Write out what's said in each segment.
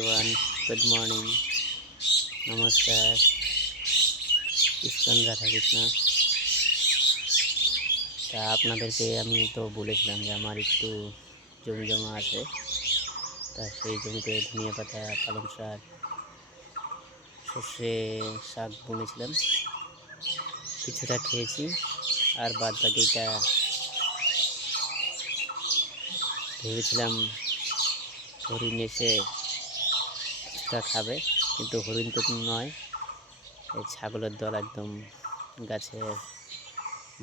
Everyone, good morning, নমস্কার। ISKCON Radhakrishna. তা আপনাদেরকে আমি তো বলেছিলাম যে আমার একটু জমি জমা আছে, তা সেই জমিতে ধনিয়া পাতা, পালং শাক, সর্ষে শাক বুনেছিলাম। কিছুটা খেয়েছি, আর বাদ বাকিটা ভেবেছিলাম হরিণ এসে কিছুটা খাবে, কিন্তু হরিণ তো নয়, এই ছাগলের দল একদম গাছের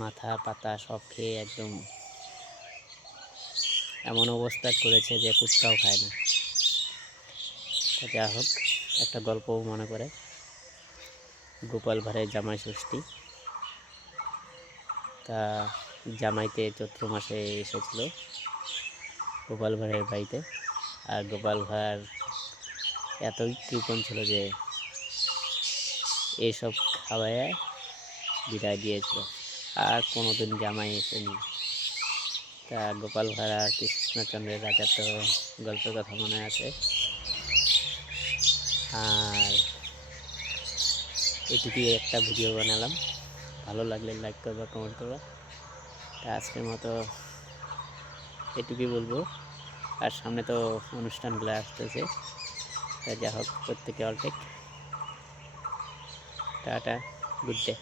মাথা পাতা সব খেয়ে একদম এমন অবস্থা করেছে যে কুত্তাও খায় না। তা যা হোক, একটা গল্পও মনে করে। গোপাল ভাঁড়ের জামাই ষষ্ঠী। তা জামাইতে চৈত্র মাসে এসেছিল গোপাল ভাঁড়ের বাড়িতে, আর গোপাল ভাঁড় এতই কৃপণ ছিল যে এইসব খাওয়ায় বিদায় দিয়েছিল, আর কোনোদিন জামাই এসেনি। তা গোপাল ভাঁড় আর কৃষ্ণচন্দ্রের রাজার তো গল্পের কথা মনে আছে। আর এটুকুই একটা ভিডিও বানালাম, ভালো লাগলে লাইক করবা, কমেন্ট করবা। তা আজকের মতো এটুকুই বলবো, আর সামনে তো অনুষ্ঠানগুলো আসতেছে। তা যা হোক, প্রত্যেকে all take, tata, good day.